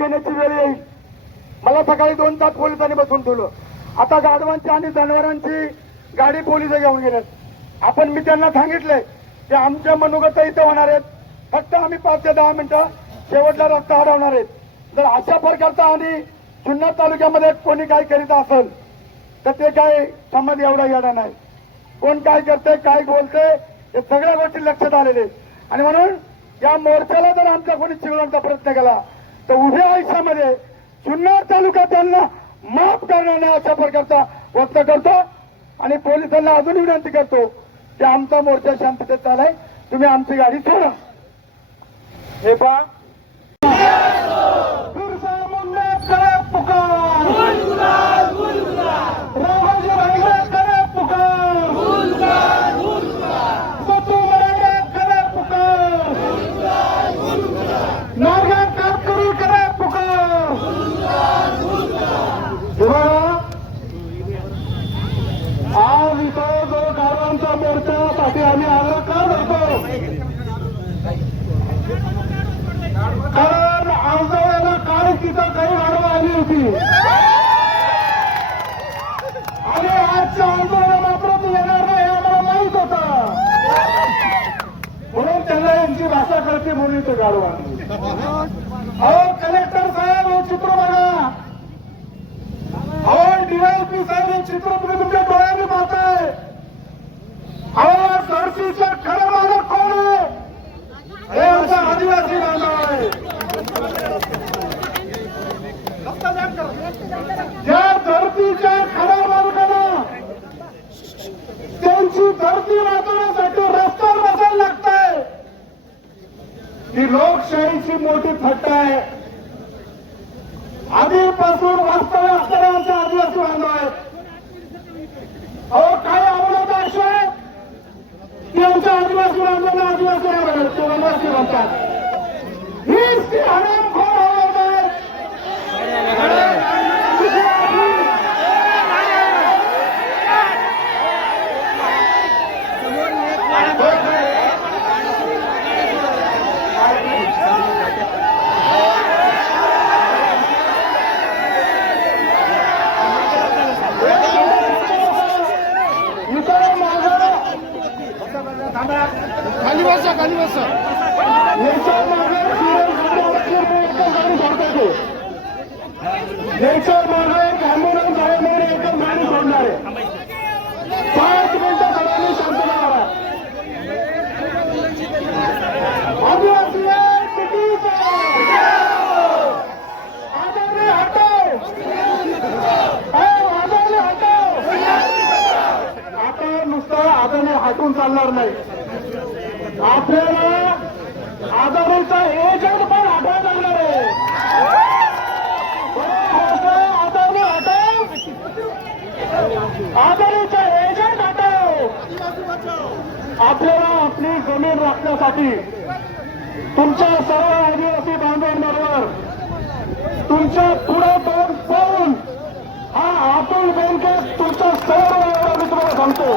घेण्याची वेळ येईल. मला सकाळी 2 तास पोलिसांनी बसून ठेवलं. आता गाढवांची आणि जनावरांची गाडी पोलिस घेऊन गेलेत. मी त्यांना सांगितलंय की आमच्या मनोगत इथं होणार आहेत, फक्त आम्ही 5 ते 10 मिनिटं शेवटला रस्ता अडवणार आहेत. जर अशा प्रकारचा आणि जुन्नर तालुक्यामध्ये कोणी काय करीत असेल तर ते काय समज एवढा येणार नाही. कोण काय करते काय बोलते हे सगळ्या गोष्टी लक्षात आलेले. आणि म्हणून या मोर्चाला जर आमचा कोणी चिघळण्याचा प्रयत्न केला तर उभ्या आयुष्यामध्ये जुन्नर तालुका त्यांना माफ करणार नाही अशा प्रकारचा व्यक्त करतो. आणि पोलिसांना अजून विनंती करतो की आमचा मोर्चा शांततेत चालाय, तुम्ही आमची गाडी सोडा. हे पहा आज इथं जो गावांचा मोर्चासाठी आम्ही आग्रह का करतो, कारण आंदोलनाला काल तिथं काही गाडवा आली होती आणि आजच्या आंदोलन मात्र ती येणार नाही आम्हाला माहित होतं. म्हणून त्यांना यांची भाषा कळते म्हणून इथं गाडवा आणली. अहो कलेक्टर साहेब हे चित्र बघा, अहो डीवायपी साहेब हे चित्र तुम्ही तुमच्या डोळ्यांनी पाहताय. अहो धरतीच्या खरं मालक कोण आहे? हे आमचा आदिवासी बांधव आहे. या धरतीच्या खऱ्या मालकांना त्यांची धरती वाचवण्यासाठी रस्त्यावर बसायला लागतंय. ही लोकशाहीची मोठी थट्टा आहे. आधीपासून वास्तव्य असणारे आमचे आदिवासी बांधव आहेत. अहो काय आवडत असे की आमच्या आदिवासी बांधवांना आदिवासी वनवासी म्हणतात. हीच ती हरामखोर आवडत आहे. खाली बसा खाली बसा. याच्या मागे ॲम्ब्युलन्स आहे म्हणून एकदम गाडी सोडणार आहे. 5 मिनिटं सगळ्यांनी शांतता करा. आदिवासी आदरणी हटाव, आदरणी हटाव. आता नुसतं आदरणी हटून चालणार नाही. आपल्याला आदानीचा एजंट पण हटायला लागणार आहे. आदानी हटाव, आदानीचा एजंट हटाव. आपल्याला आपली जमीन राखण्यासाठी तुमच्या सर्व आदिवासी बांधवांबरोबर तुमच्या पुढे तोंड पाहून हा अतुल बेनके तुमच्या सर्व मी तुम्हाला सांगतो.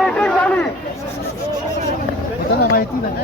मीटिंग झाली. माहिती नाही